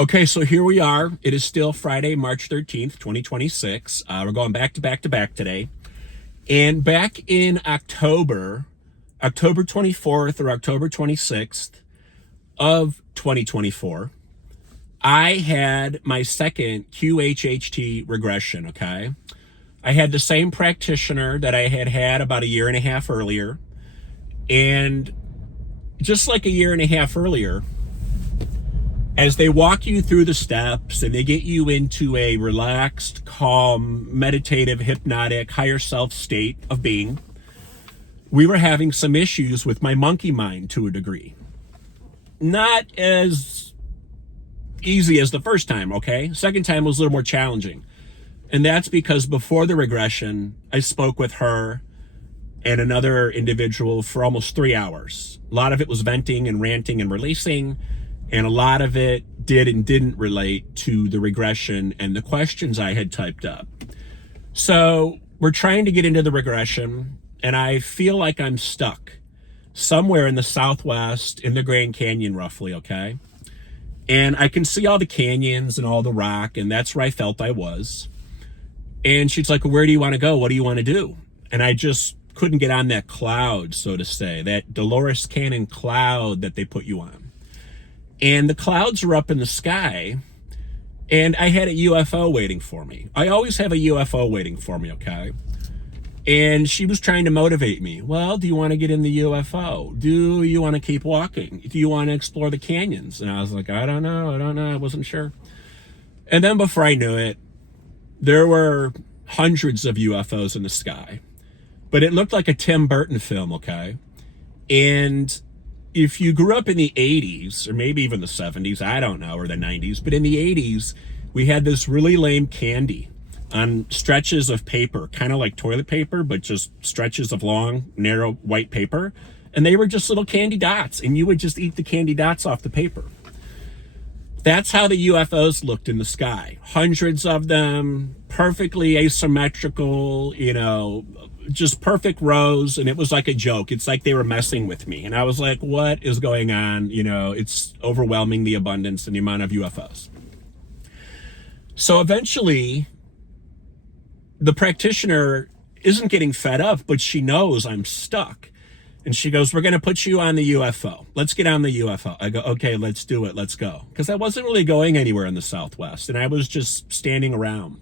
Okay, so here we are. It is still Friday, March 13th, 2026. We're going back to back to back today. And back in October 24th or October 26th of 2024, I had my second QHHT regression, okay? I had the same practitioner that I had had about a year and a half earlier. And just like a year and a half earlier, as they walk you through the steps and they get you into a relaxed, calm, meditative, hypnotic, higher self state of being, we were having some issues with my monkey mind to a degree. Not as easy as the first time, okay? Second time was a little more challenging. And that's because before the regression, I spoke with her and another individual for almost 3 hours. A lot of it was venting and ranting and releasing. And a lot of it did and didn't relate to the regression and the questions I had typed up. So we're trying to get into the regression, and I feel like I'm stuck somewhere in the Southwest, in the Grand Canyon, roughly, okay? And I can see all the canyons and all the rock, and that's where I felt I was. And she's like, well, where do you want to go? What do you want to do? And I just couldn't get on that cloud, so to say, that Dolores Cannon cloud that they put you on. And the clouds are up in the sky, and I had a UFO waiting for me. I always have a UFO waiting for me, okay? And she was trying to motivate me. Well, do you want to get in the UFO? Do you want to keep walking? Do you want to explore the canyons? And I was like, I don't know. I wasn't sure. And then before I knew it, there were hundreds of UFOs in the sky. But it looked like a Tim Burton film, okay? And if you grew up in the 80s, or maybe even the 70s, I don't know, or the 90s, but in the 80s, we had this really lame candy on stretches of paper, kind of like toilet paper, but just stretches of long, narrow white paper. And they were just little candy dots, and you would just eat the candy dots off the paper. That's how the UFOs looked in the sky. Hundreds of them, perfectly asymmetrical, just perfect rows, and it was like a joke. It's like they were messing with me. And I was like, what is going on? It's overwhelming, the abundance and the amount of UFOs. So eventually, the practitioner isn't getting fed up, but she knows I'm stuck. And she goes, we're going to put you on the UFO. Let's get on the UFO. I go, okay, let's do it. Let's go. Because I wasn't really going anywhere in the Southwest, and I was just standing around.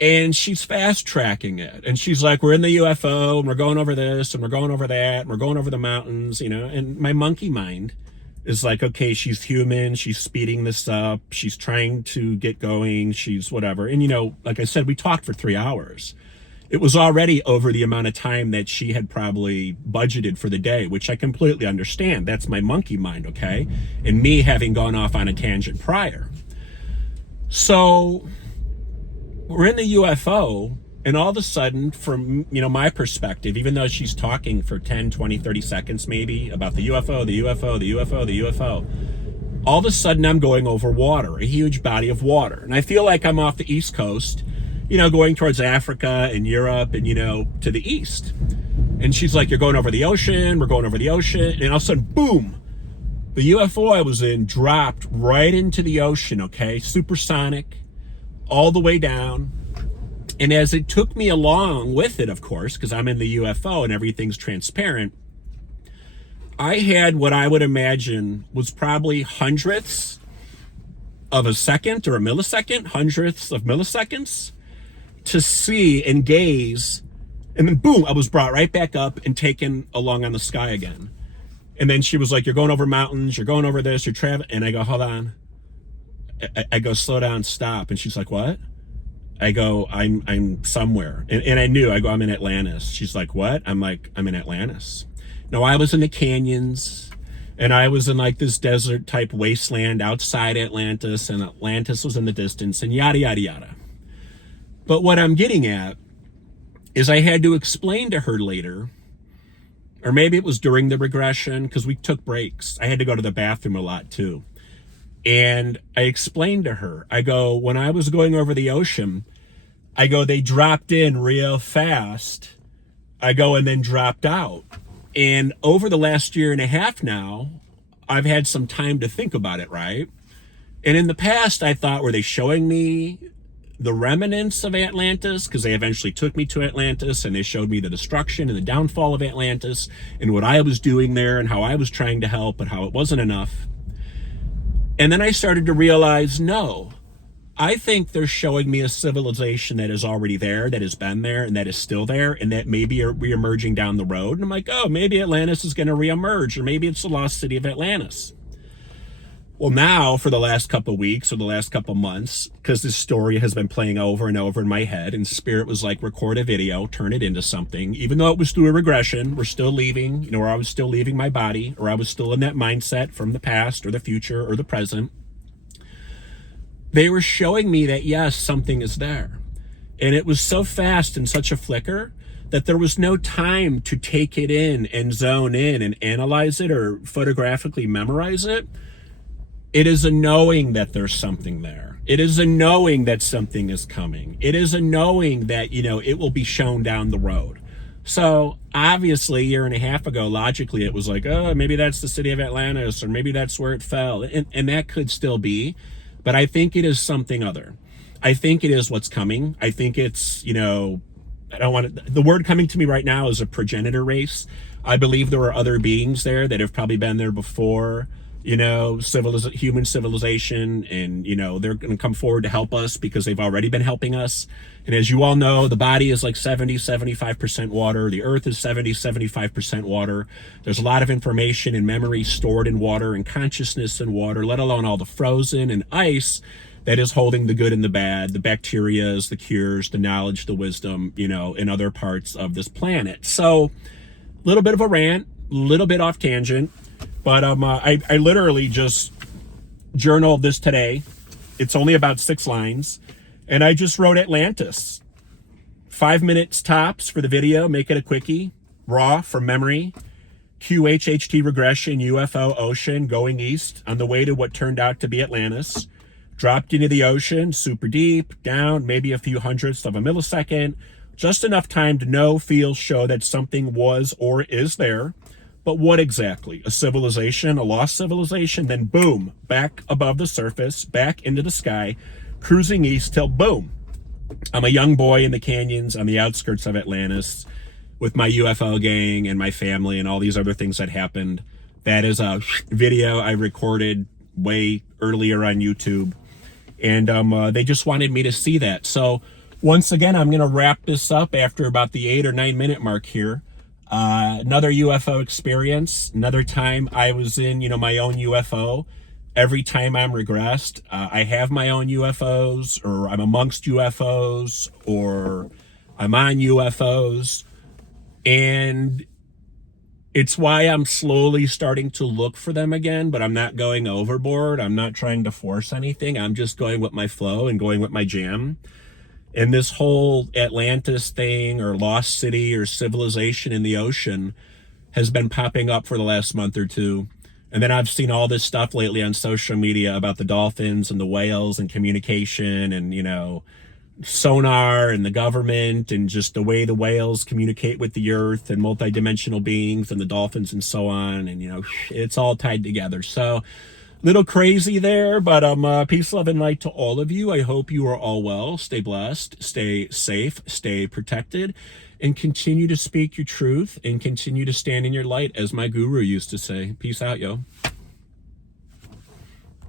And she's fast tracking it. And she's like, we're in the UFO, and we're going over this, and we're going over that, and we're going over the mountains, and my monkey mind is like, okay, she's human. She's speeding this up. She's trying to get going. She's whatever. And, like I said, we talked for 3 hours. It was already over the amount of time that she had probably budgeted for the day, which I completely understand. That's my monkey mind, okay? And me having gone off on a tangent prior. So we're in the UFO, and all of a sudden, from my perspective, even though she's talking for 10, 20, 30 seconds maybe about the UFO, the UFO, the UFO, the UFO, all of a sudden I'm going over water, a huge body of water. And I feel like I'm off the East Coast, going towards Africa and Europe and, to the east. And she's like, you're going over the ocean, we're going over the ocean. And all of a sudden, boom, the UFO I was in dropped right into the ocean, okay? Supersonic, all the way down. And as it took me along with it, of course, because I'm in the UFO and everything's transparent, I had what I would imagine was probably hundredths of a second or a millisecond, hundredths of milliseconds to see and gaze. And then boom, I was brought right back up and taken along on the sky again. And then she was like, you're going over mountains, you're going over this, you're traveling. And I go, hold on. I go, slow down, stop. And she's like, what? I go, I'm somewhere. And I knew, I go, I'm in Atlantis. She's like, what? I'm like, I'm in Atlantis. No, I was in the canyons, and I was in like this desert type wasteland outside Atlantis, and Atlantis was in the distance, and yada, yada, yada. But what I'm getting at is I had to explain to her later, or maybe it was during the regression, because we took breaks. I had to go to the bathroom a lot too. And I explained to her, I go, when I was going over the ocean, I go, they dropped in real fast. I go, and then dropped out. And over the last year and a half now, I've had some time to think about it, right? And in the past, I thought, were they showing me the remnants of Atlantis? Because they eventually took me to Atlantis and they showed me the destruction and the downfall of Atlantis and what I was doing there and how I was trying to help, but how it wasn't enough. And then I started to realize, no, I think they're showing me a civilization that is already there, that has been there, and that is still there, and that maybe are reemerging down the road. And I'm like, oh, maybe Atlantis is going to reemerge, or maybe it's the lost city of Atlantis. Well, now for the last couple of weeks or the last couple of months, because this story has been playing over and over in my head, and Spirit was like, record a video, turn it into something. Even though it was through a regression, we're still leaving, or I was still leaving my body, or I was still in that mindset from the past or the future or the present. They were showing me that, yes, something is there. And it was so fast and such a flicker that there was no time to take it in and zone in and analyze it or photographically memorize it. It is a knowing that there's something there. It is a knowing that something is coming. It is a knowing that, it will be shown down the road. So obviously a year and a half ago, logically, it was like, oh, maybe that's the city of Atlantis, or maybe that's where it fell. And that could still be. But I think it is something other. I think it is what's coming. I think it's, I don't want to, the word coming to me right now is a progenitor race. I believe there are other beings there that have probably been there before, human civilization, and, they're going to come forward to help us because they've already been helping us. And as you all know, the body is like 75% water. The earth is 75% water. There's a lot of information and memory stored in water and consciousness in water, let alone all the frozen and ice that is holding the good and the bad, the bacterias, the cures, the knowledge, the wisdom, in other parts of this planet. So a little bit of a rant, a little bit off tangent, but I literally just journaled this today. It's only about 6 lines. And I just wrote Atlantis. 5 minutes tops for the video. Make it a quickie. Raw from memory. QHHT Regression, UFO ocean going east on the way to what turned out to be Atlantis. Dropped into the ocean, super deep, down, maybe a few hundredths of a millisecond. Just enough time to know, feel, show that something was or is there. But what exactly? A civilization, a lost civilization? Then boom, back above the surface, back into the sky, cruising east till boom. I'm a young boy in the canyons on the outskirts of Atlantis with my UFO gang and my family and all these other things that happened. That is a video I recorded way earlier on YouTube. And they just wanted me to see that. So once again, I'm going to wrap this up after about the 8 or 9 minute mark here. Another UFO experience. Another time I was in, my own UFO. Every time I'm regressed, I have my own UFOs, or I'm amongst UFOs, or I'm on UFOs. And it's why I'm slowly starting to look for them again, but I'm not going overboard. I'm not trying to force anything. I'm just going with my flow and going with my jam. And this whole Atlantis thing, or lost city, or civilization in the ocean has been popping up for the last month or two. And then I've seen all this stuff lately on social media about the dolphins and the whales and communication and, sonar and the government and just the way the whales communicate with the earth and multidimensional beings and the dolphins and so on. And, it's all tied together. So little crazy there, but peace, love, and light to all of you. I hope you are all well. Stay blessed, stay safe, stay protected, and continue to speak your truth and continue to stand in your light, as my guru used to say. Peace out, yo.